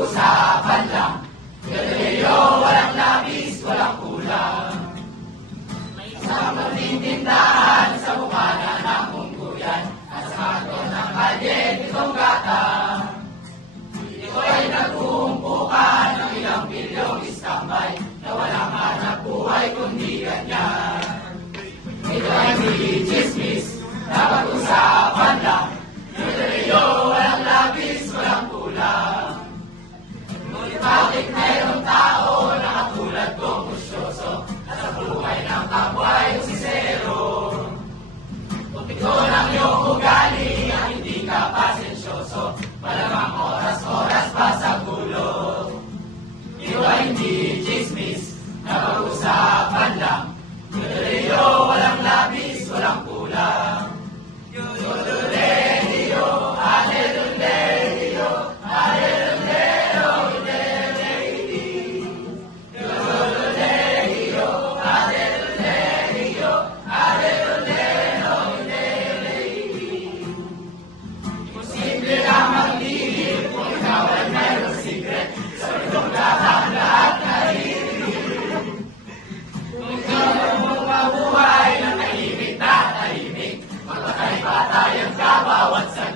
Pag-uusapan lang. Galileo, walang labis, walang kulang. May isang mating tindahan sa bukana ng Hungkuyan. Asamato ng kalye, itong gata. Ito ay nag-uumpukan ng ilang bilyong istambay na walang hanap buhay kundi ganyan. Ito ay hindi Wow, what's that?